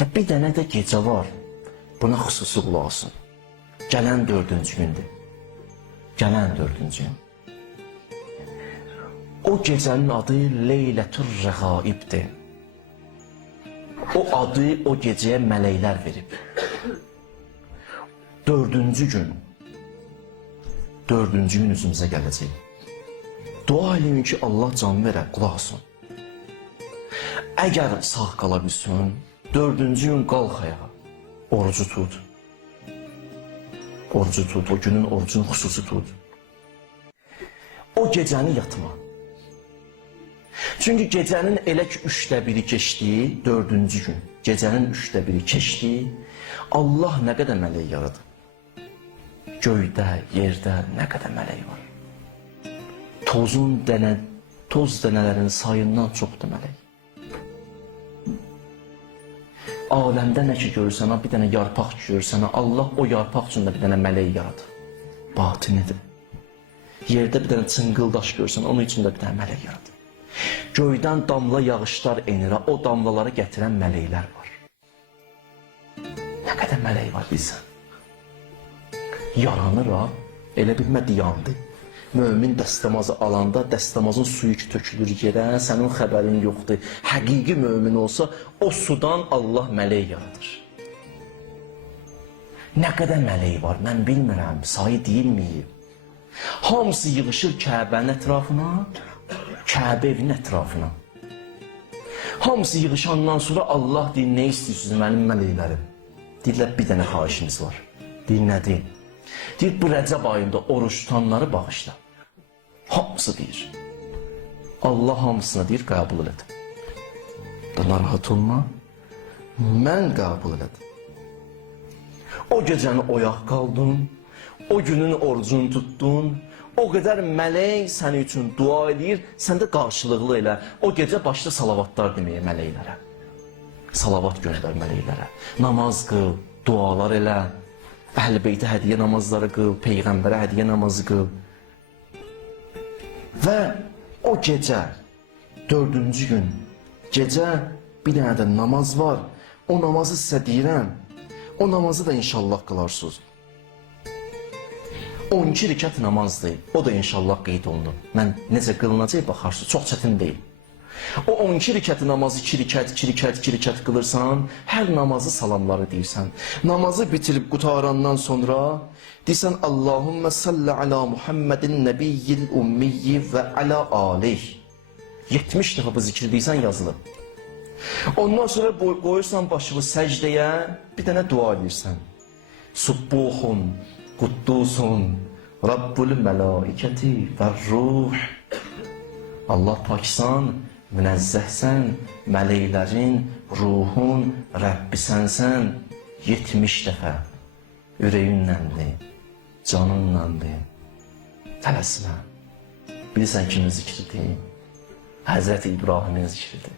Bir dənə də gecə var. Buna xüsusi qulaq asın. Gələn 4-cü gündür. Gələn 4-cü gün. O gecənin adı Leylətür Rəğaibdir. O adı o gecəyə mələklər verib. 4-cü gün. 4-cü gün üzümüzə gələcək. Dua eləyin ki, Allah can verə, qulaq asın. Əgər sağ qala bilsin, 4-cü gün qalx ayağa, orucu tut. Orucu tut, o günün orucunu xüsusi tut. O gecəni yatma. Çünki gecənin elə ki 1/3 keçdi, 4-cü gün, gecənin 1/3 keçdi, Allah nə qədər mələk yaradı. Göydə, yerdə nə qədər mələk var. Toz dənələrinin sayından çoxdur mələk. Aləmdə nə ki görürsən, bir dənə yarpaq görürsən, Allah o yarpaq üçün də bir dənə mələk yaradı. Batinidir. Yerdə bir dənə çıngıldaş görürsən, onun üçün də bir dənə mələk yaradı. Göydən damla yağışlar enir, o damlaları gətirən mələklər var. Nə qədər mələk var bilsən? Yaranır ha, elə bilmə diyandı. Mömin dəstəmazı alanda dəstəmazın suyu ki tökülür yerə, sənin xəbərin yoxdur. Həqiqi mömin olsa o sudan Allah mələk yaradır. Nə qədər mələk var mən bilmirəm, sayı deyilməyib. Hamısı yığışır Kəbənin ətrafına, Kəbə evinin ətrafına. Hamısı yığışandan sonra Allah deyir, nə istəyirsiniz mənim mələklərim? Deyirlər, bir dənə xahişimiz var. Deyir, nədir? Deyir, bu Rəcəb ayında oruç tutanları bağışla. Hamısı deyir. Allah hamısına deyir, qəbul elədim. Narahat olma, mən qəbul elədim. O gecəni oyaq qaldın, o günün orucunu tutdun, o qədər mələk sənin üçün dua edir, sən də qarşılıqlı elə. O gecə başla salavatlar deməyə mələklərə. Salavat göndər mələklərə. Namaz qıl, dualar elə. Əhl-i Beytə hədiyyə namazları qıl, Peyğəmbərə hədiyyə namazı qıl. Və o gecə, 4-cü gün, gecə bir dənə də namaz var. O namazı sizə deyirəm, o namazı da inşallah qılarsınız. 12 rükət namazdır, o da inşallah qeyd olunur. Mən necə qılınacaq baxarsınız, çox çətin deyil. O 12 rükət namazı 2 rükət qılırsan, hər namazı salamları deyirsən. Namazı bitirib qutarandan sonra deyirsən Allahümmə salli ala Muhammedin nəbiyyil ummiyyi və ala aleyh. 70 dəfə bu zikri deyirsən yazılır. Ondan sonra qoyursan başını səcdəyə, bir dənə dua edirsən. Subbuhun, quddusun, Rabbul mələikəti və ruh. Allah paksan, münezzəhsən, mələklərin, ruhun, Rəbbisənsən 70 dəfə ürəyinləndir, canınlandır, tələsinə. Bilirsən kimin zikridir? Həzrəti İbrahimin zikridir.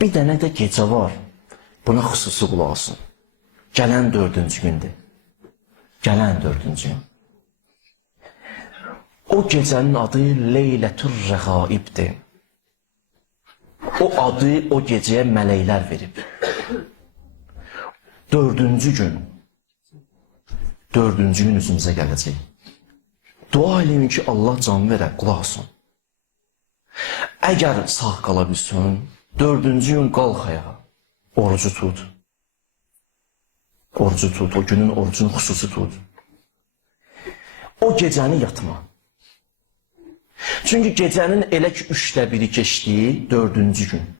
Bir dənə də gecə var. Buna xüsusi qulaq asın. Gələn 4-cü gündür. Gələn 4-cü gün. O gecənin adı Leylətür Rəğaibdir. O adı o gecəyə mələklər verib. 4-cü gün. 4-cü gün üzümüzə gələcək. Dua eləyin ki, Allah can verə, qulaq asın. Əgər sağ qala bilsin, 4-cü gün qalx ayağa, orucu tut. Orucu tut, o günün orucunu xüsusi tut. O gecəni yatma. Çünki gecənin elə ki 3də biri keçdiyi 4-cü gün.